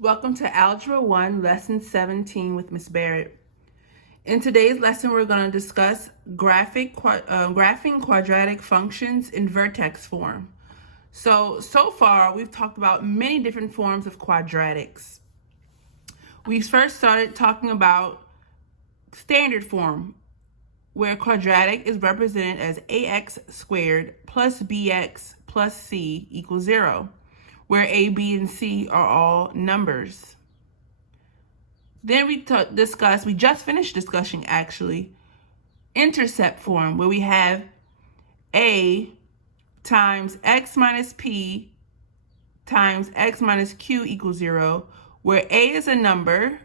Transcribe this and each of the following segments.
Welcome to Algebra 1, Lesson 17 with Ms. Barrett. In today's lesson, we're going to discuss graphing quadratic functions in vertex form. So far, we've talked about many different forms of quadratics. We first started talking about standard form, where quadratic is represented as ax squared plus bx plus c equals 0. Where a, b, and c are all numbers. Then we just finished discussing actually, intercept form, where we have a times x minus p times x minus q equals 0, where a is a number,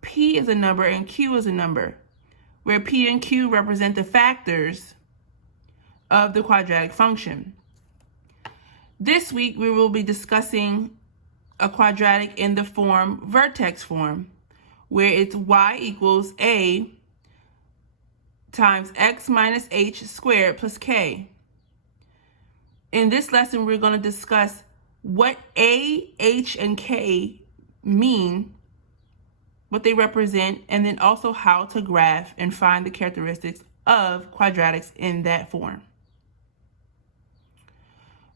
p is a number, and q is a number, where p and q represent the factors of the quadratic function. This week, we will be discussing a quadratic in the form vertex form, where it's y equals a times x minus h squared plus k. In this lesson, we're going to discuss what a, h, and k mean, what they represent, and then also how to graph and find the characteristics of quadratics in that form.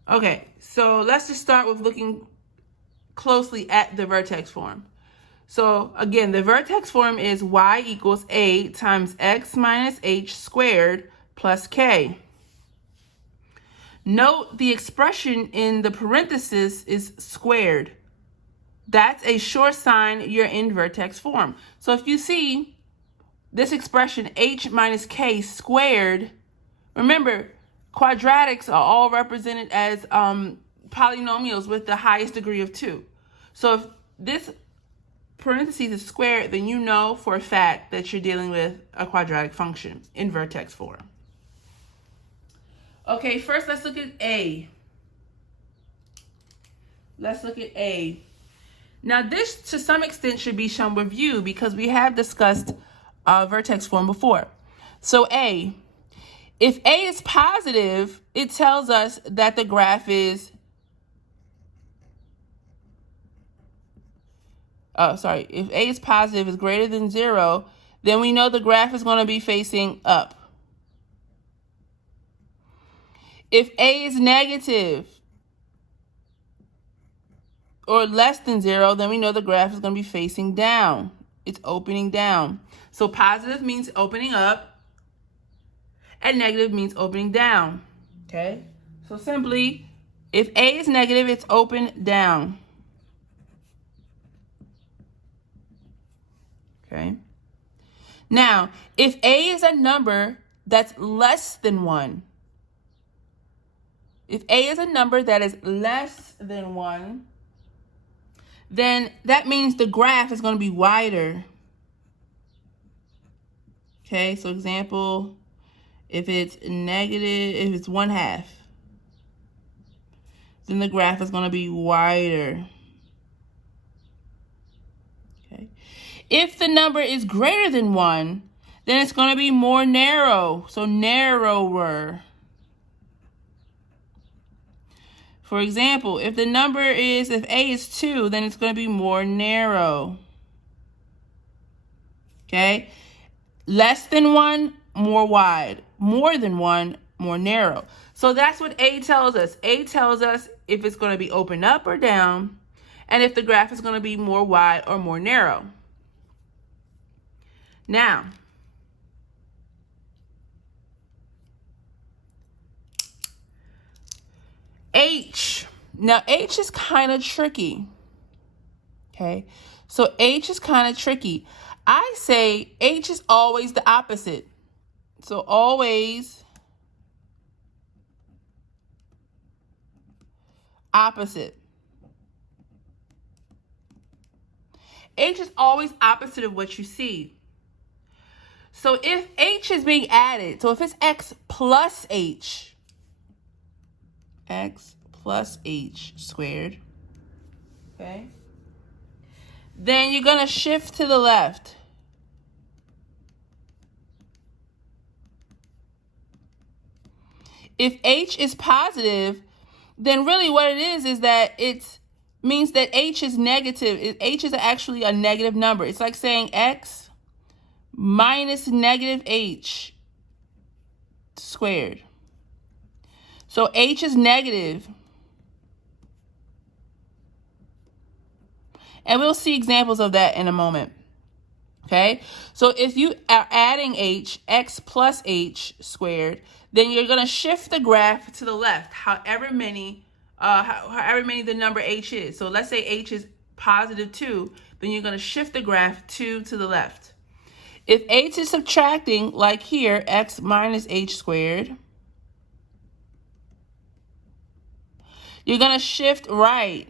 Okay, so let's just start with looking closely at the vertex form. So again, the vertex form is y equals a times x minus h squared plus k. Note the expression in the parenthesis is squared. That's a sure sign you're in vertex form. So if you see this expression h minus k squared, remember, quadratics are all represented as polynomials with the highest degree of 2. So if this parentheses is squared, then you know for a fact that you're dealing with a quadratic function in vertex form. Okay, first let's look at A. Now this, to some extent, should be shown with you because we have discussed vertex form before. So A. If A is positive, it tells us that the graph is, if A is positive, is greater than 0, then we know the graph is going to be facing up. If A is negative or less than 0, then we know the graph is going to be facing down. It's opening down. So positive means opening up, and negative means opening down. Okay? So simply, if A is negative, it's open down. Okay? Now, if A is a number that's less than 1, then that means the graph is going to be wider. Okay? So example, if it's negative, if it's 1/2, then the graph is going to be wider. Okay. If the number is greater than 1, then it's going to be more narrow, so narrower. For example, if A is 2, then it's going to be more narrow. Okay? Less than 1, more wide. More than 1, more narrow. So that's what A tells us. A tells us if it's going to be open up or down, and if the graph is going to be more wide or more narrow. Now, H. Now, H is kind of tricky. Okay? So H is kind of tricky. I say H is always the opposite. So always opposite. H is always opposite of what you see. So if H is being added, so if it's x plus H squared, okay, then you're going to shift to the left. If H is positive, then really what it is that it's means that h is negative. H is actually a negative number. It's like saying x minus negative h squared. So h is negative. And we'll see examples of that in a moment. Okay, so if you are adding h, x plus h squared, then you're going to shift the graph to the left, however many the number h is. So let's say h is positive 2, then you're going to shift the graph 2 to the left. If h is subtracting, like here, x minus h squared, you're going to shift right.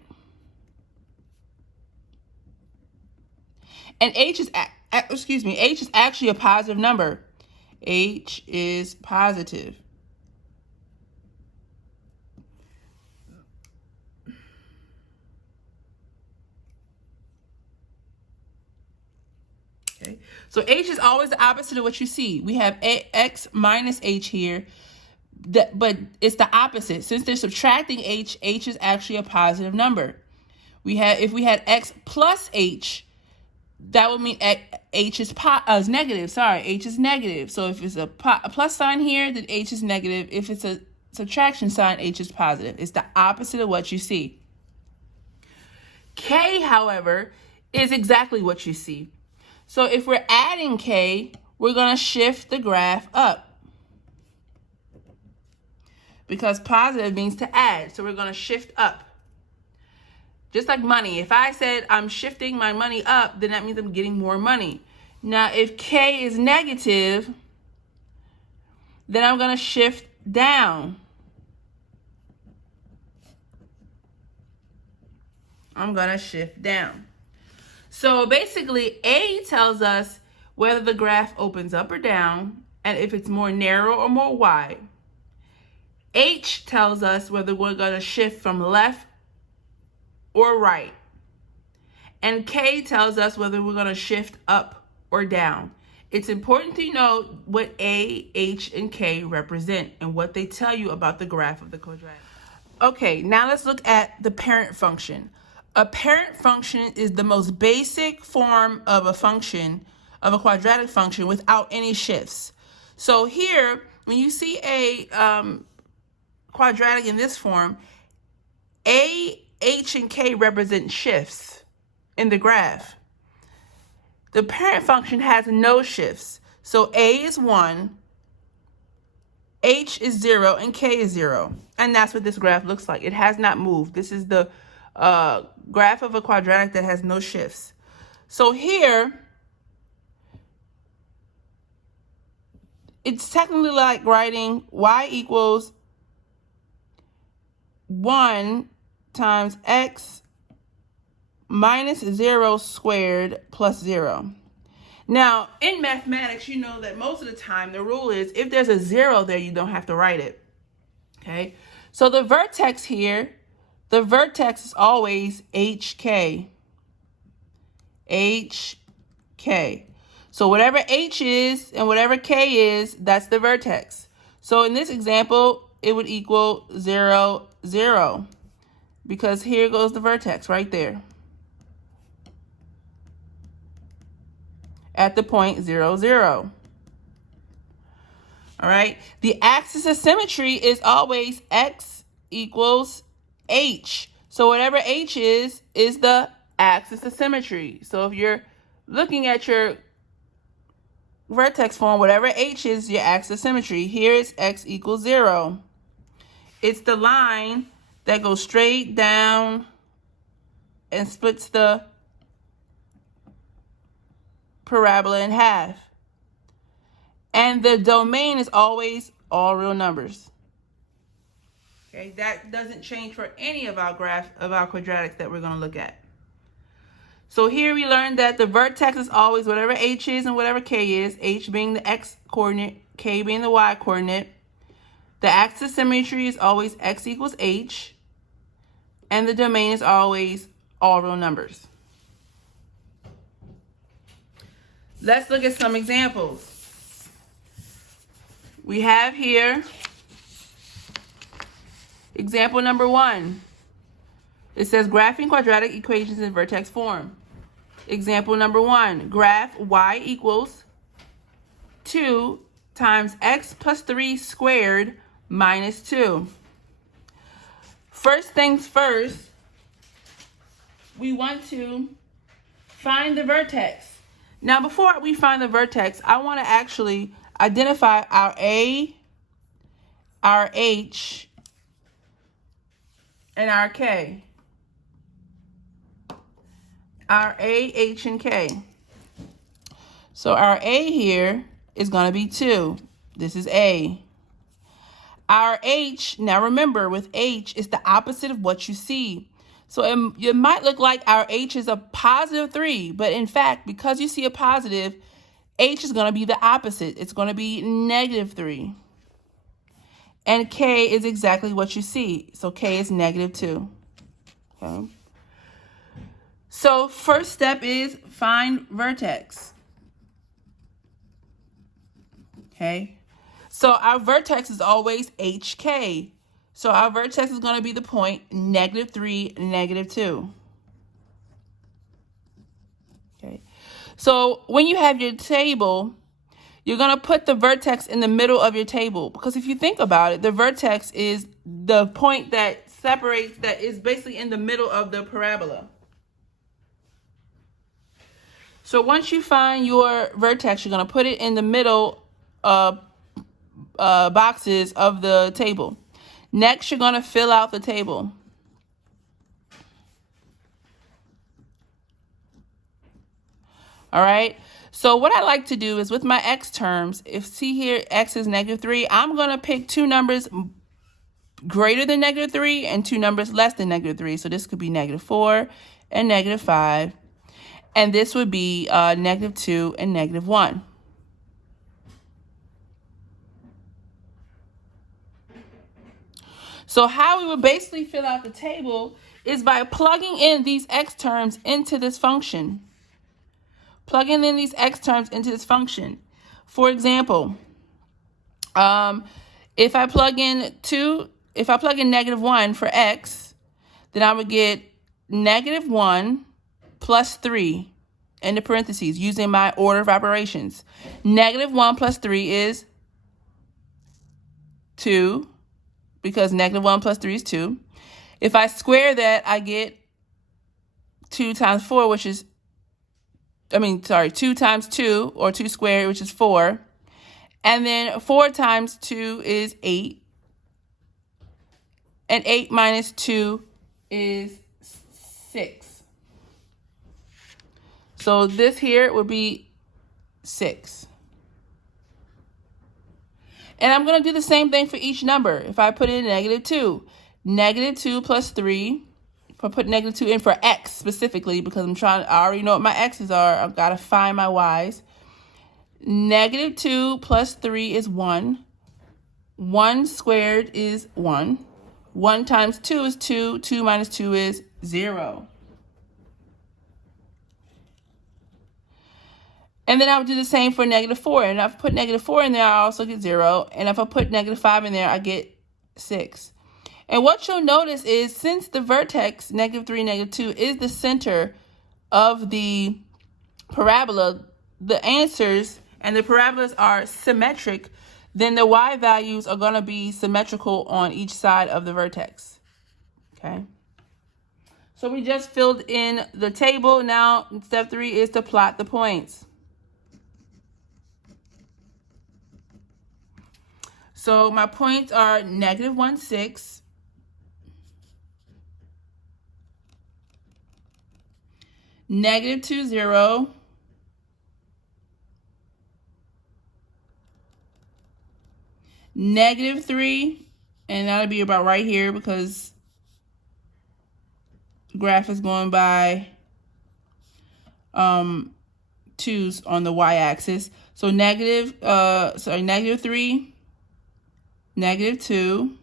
And h is actually a positive number. H is positive. Okay, so h is always the opposite of what you see. We have x minus h here, but it's the opposite. Since they're subtracting h, h is actually a positive number. If we had x plus h, that would mean h is negative. Sorry, h is negative. So if it's a plus sign here, then h is negative. If it's a subtraction sign, h is positive. It's the opposite of what you see. K, however, is exactly what you see. So if we're adding k, we're going to shift the graph up, because positive means to add. So we're going to shift up. Just like money. If I said I'm shifting my money up, then that means I'm getting more money. Now, if k is negative, then I'm going to shift down. I'm going to shift down. So basically, A tells us whether the graph opens up or down, and if it's more narrow or more wide. H tells us whether we're going to shift from left or right. And K tells us whether we're going to shift up or down. It's important to know what A, H, and K represent and what they tell you about the graph of the quadratic. Okay, now let's look at the parent function. A parent function is the most basic form of a function, of a quadratic function, without any shifts. So here, when you see a quadratic in this form, A, H, and K represent shifts in the graph. The parent function has no shifts. So A is 1, H is 0, and K is 0. And that's what this graph looks like. It has not moved. This is the graph of a quadratic that has no shifts. So here, it's technically like writing y equals 1 times x minus 0 squared plus 0. Now, in mathematics, you know that most of the time the rule is if there's a 0 there, you don't have to write it. Okay? So the vertex here, the vertex is always HK. HK. So whatever H is and whatever K is, that's the vertex. So in this example, it would equal 0, 0. Because here goes the vertex right there. At the point 0, 0. All right. The axis of symmetry is always x equals h. So whatever h is the axis of symmetry. So if you're looking at your vertex form, whatever h is your axis of symmetry. Here it's x equals 0. It's the line that goes straight down and splits the parabola in half. And the domain is always all real numbers. Okay, that doesn't change for any of our quadratics that we're going to look at. So here we learned that the vertex is always whatever h is and whatever k is, h being the x coordinate, k being the y coordinate. The axis of symmetry is always x equals h, and the domain is always all real numbers. Let's look at some examples. We have here example number 1. It says graphing quadratic equations in vertex form. Example number 1, graph y equals 2 times x plus 3 squared minus 2. First things first, we want to find the vertex. Now, before we find the vertex, I want to actually identify our A, our H, and our K. Our A, H, and K. So our A here is going to be 2. This is A. Our H, now remember, with H, it's the opposite of what you see. So it might look like our H is a positive 3, but in fact, because you see a positive, H is going to be the opposite. It's going to be negative 3. And K is exactly what you see. So K is negative 2. Okay. So first step is find vertex. Okay. So our vertex is always HK. So our vertex is going to be the point negative 3, negative 2. Okay. So when you have your table, you're going to put the vertex in the middle of your table. Because if you think about it, the vertex is the point that separates, that is basically in the middle of the parabola. So once you find your vertex, you're going to put it in the middle boxes of the table. Next, you're going to fill out the table. All right. So what I like to do is with my x terms, if see here, x is negative 3, I'm going to pick two numbers greater than negative 3 and two numbers less than negative 3. So this could be negative 4 and negative 5. And this would be negative 2 and negative 1. So how we would basically fill out the table is by plugging in these x terms into this function. Plugging in these x terms into this function. For example, if I plug in negative 1 for x, then I would get negative 1 plus 3 in the parentheses using my order of operations. Negative 1 plus 3 is 2, because negative 1 plus 3 is 2. If I square that, I get 2 times 4, which is, 2 times 2, or 2 squared, which is 4. And then 4 times 2 is 8. And 8 minus 2 is 6. So this here would be 6. And I'm going to do the same thing for each number. If I put in negative 2, negative 2 plus 3, if I put negative 2 in for x specifically, because I already know what my x's are, I've got to find my y's. Negative 2 plus 3 is 1. 1 squared is 1. 1 times 2 is 2. 2 minus 2 is 0. And then I would do the same for negative 4. And if I put negative 4 in there, I also get 0. And if I put negative 5 in there, I get 6. And what you'll notice is, since the vertex, negative 3, negative 2, is the center of the parabola, the answers and the parabolas are symmetric, then the y values are going to be symmetrical on each side of the vertex. Okay. So we just filled in the table. Now, step 3 is to plot the points. So my points are negative 1, 6. Negative 2, 0. Negative 3, and that'll be about right here because the graph is going by 2's on the y-axis. So negative 3, negative 2,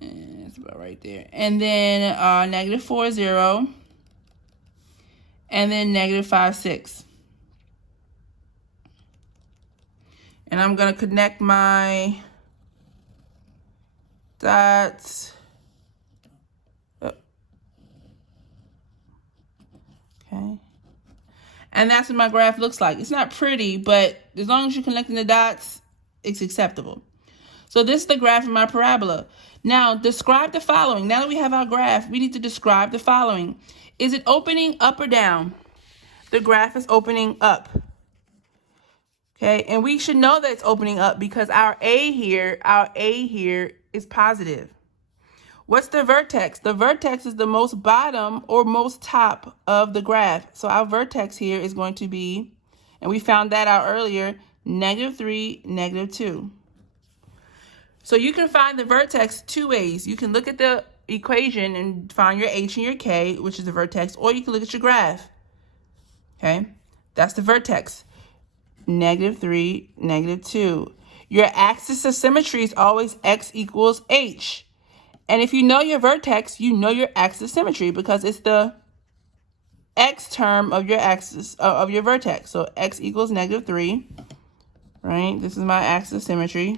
and it's about right there. And then negative 4, 0, and then negative 5, 6. And I'm going to connect my dots. Okay. And that's what my graph looks like. It's not pretty, but as long as you're connecting the dots, it's acceptable. So this is the graph of my parabola. Now, describe the following. Now that we have our graph, we need to describe the following. Is it opening up or down? The graph is opening up. Okay, and we should know that it's opening up because our A here is positive. What's the vertex? The vertex is the most bottom or most top of the graph. So our vertex here is going to be, and we found that out earlier, -3, -2. So you can find the vertex two ways. You can look at the equation and find your H and your K, which is the vertex, or you can look at your graph. Okay, that's the vertex. -3, -2. Your axis of symmetry is always x equals h. And if you know your vertex, you know your axis of symmetry because it's the x term of your axis of your vertex. So x equals -3, right? This is my axis of symmetry.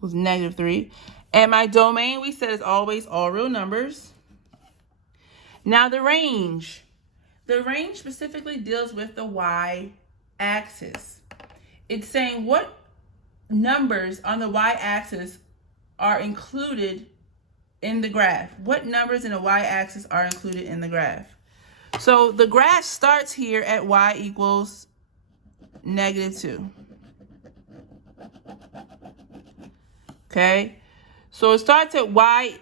Was -3. And my domain, we said, is always all real numbers. Now the range. The range specifically deals with the y-axis. It's saying what numbers on the y-axis are included in the graph. What numbers in the y-axis are included in the graph? So the graph starts here at y equals -2. Okay, so it starts at y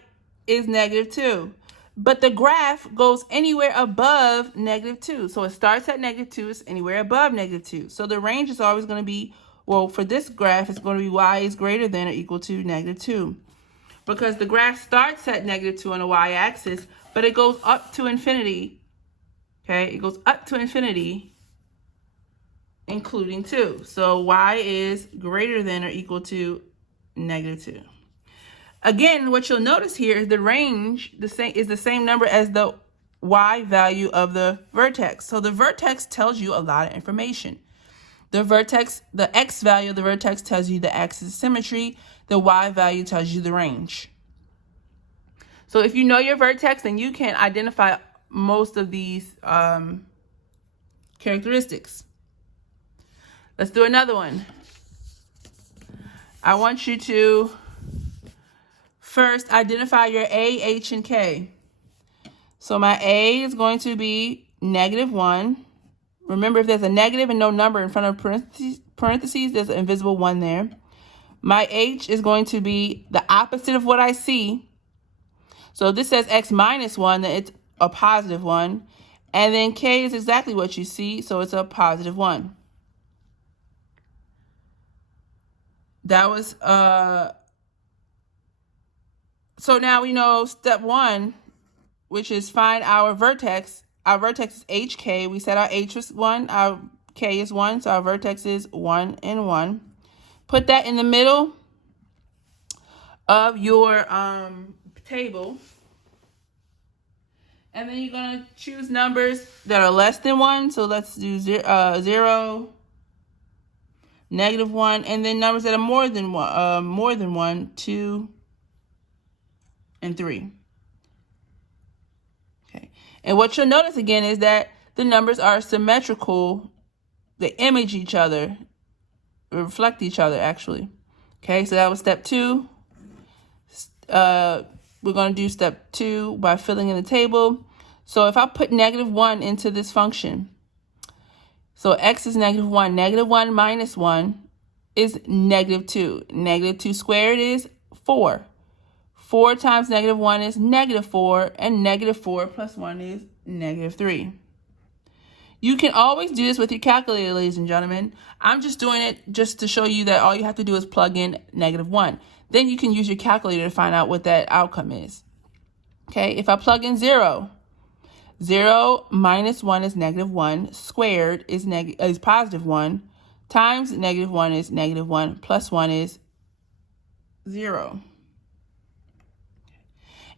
is -2, but the graph goes anywhere above -2. So it starts at -2, it's anywhere above -2. So the range is always going to be, well, for this graph, it's going to be y is greater than or equal to -2. Because the graph starts at -2 on the y-axis, but it goes up to infinity. Okay, it goes up to infinity, including 2. So y is greater than or equal to -2. Again, what you'll notice here is the range is the same number as the y value of the vertex. So the vertex tells you a lot of information. The vertex, the x value of the vertex tells you the axis of symmetry. The y value tells you the range. So if you know your vertex, then you can identify most of these characteristics. Let's do another one. I want you to first identify your A, H, and K. So my A is going to be -1. Remember, if there's a negative and no number in front of parentheses, there's an invisible 1 there. My H is going to be the opposite of what I see. So this says x -1, then it's a +1. And then K is exactly what you see, so it's a +1. That was, so now we know step 1, which is find our vertex. Our vertex is HK. We said our H was 1, our K is 1, so our vertex is 1 and 1. Put that in the middle of your table. And then you're going to choose numbers that are less than 1. So let's do 0, -1, and then numbers that are more than 1, 2, and 3. Okay. And what you'll notice again is that the numbers are symmetrical. They image each other, reflect each other actually. Okay, so that was step 2. We're going to do step 2 by filling in the table. So if I put -1 into this function, so x is -1. -1 minus 1 is -2. -2 squared is 4. 4 times -1 is -4, and -4 plus 1 is -3. You can always do this with your calculator, ladies and gentlemen. I'm just doing it just to show you that all you have to do is plug in -1. Then you can use your calculator to find out what that outcome is. Okay, if I plug in 0, 0 minus 1 is -1, squared is +1, times -1 is -1, plus 1 is 0.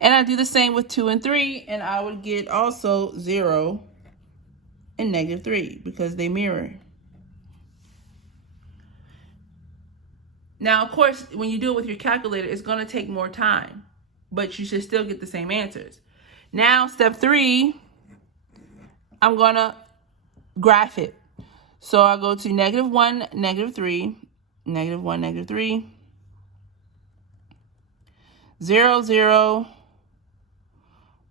And I do the same with 2 and 3, and I would get also 0 and -3 because they mirror. Now, of course, when you do it with your calculator, it's going to take more time, but you should still get the same answers. Now, step 3, I'm going to graph it. So I'll go to -1, -3, -1, -3, 0, 0,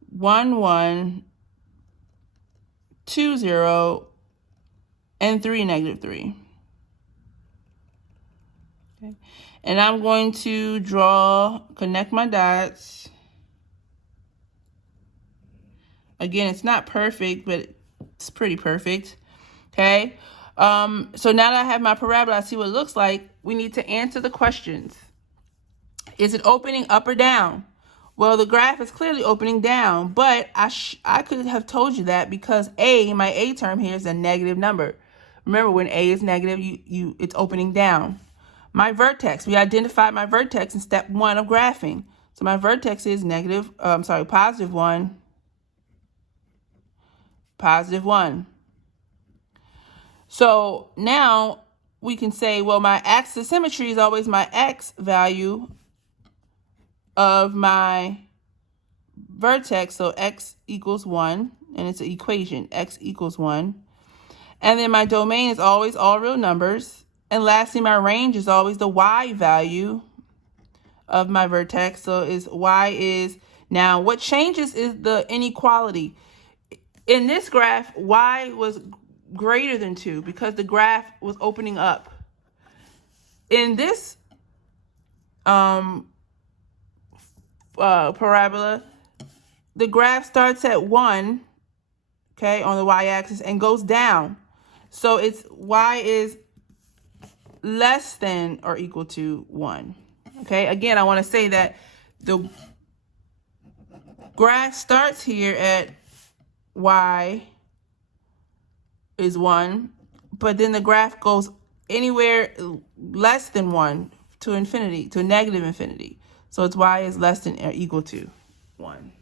1, 1, 2, 0, and 3, -3. Okay. And I'm going to connect my dots. Again, it's not perfect, but it's pretty perfect. Okay. So now that I have my parabola, I see what it looks like. We need to answer the questions. Is it opening up or down? Well, the graph is clearly opening down, but I could have told you that because my A term here is a negative number. Remember, when A is negative, it's opening down. My vertex, we identified my vertex in step 1 of graphing. So my vertex is +1, +1. So now we can say, well, my axis of symmetry is always my x value of my vertex. So x equals 1, and it's an equation, x equals 1. And then my domain is always all real numbers. And lastly, my range is always the y value of my vertex. So y is, now what changes is the inequality. In this graph, y was greater than 2 because the graph was opening up. In this parabola, the graph starts at 1, okay, on the y-axis and goes down. So it's y is less than or equal to 1. Okay, again, I want to say that the graph starts here at y is 1, but then the graph goes anywhere less than 1 to infinity, to negative infinity. So it's y is less than or equal to 1.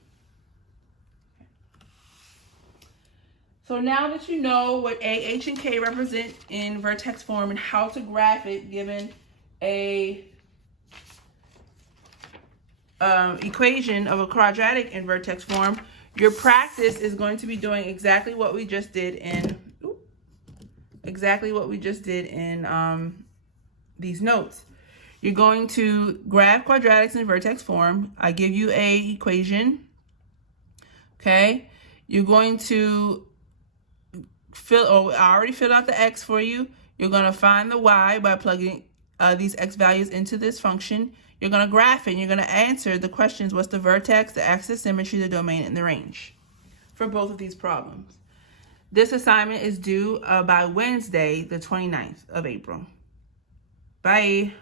So now that you know what A, H, and K represent in vertex form and how to graph it given a equation of a quadratic in vertex form, your practice is going to be doing exactly what we just did in these notes. You're going to graph quadratics in vertex form. I give you a equation. Okay, you're going to I already filled out the x for you. You're going to find the y by plugging these x values into this function. You're going to graph it, and you're going to answer the questions: what's the vertex, the axis of symmetry, the domain, and the range for both of these problems. This assignment is due by Wednesday, the 29th of April. Bye.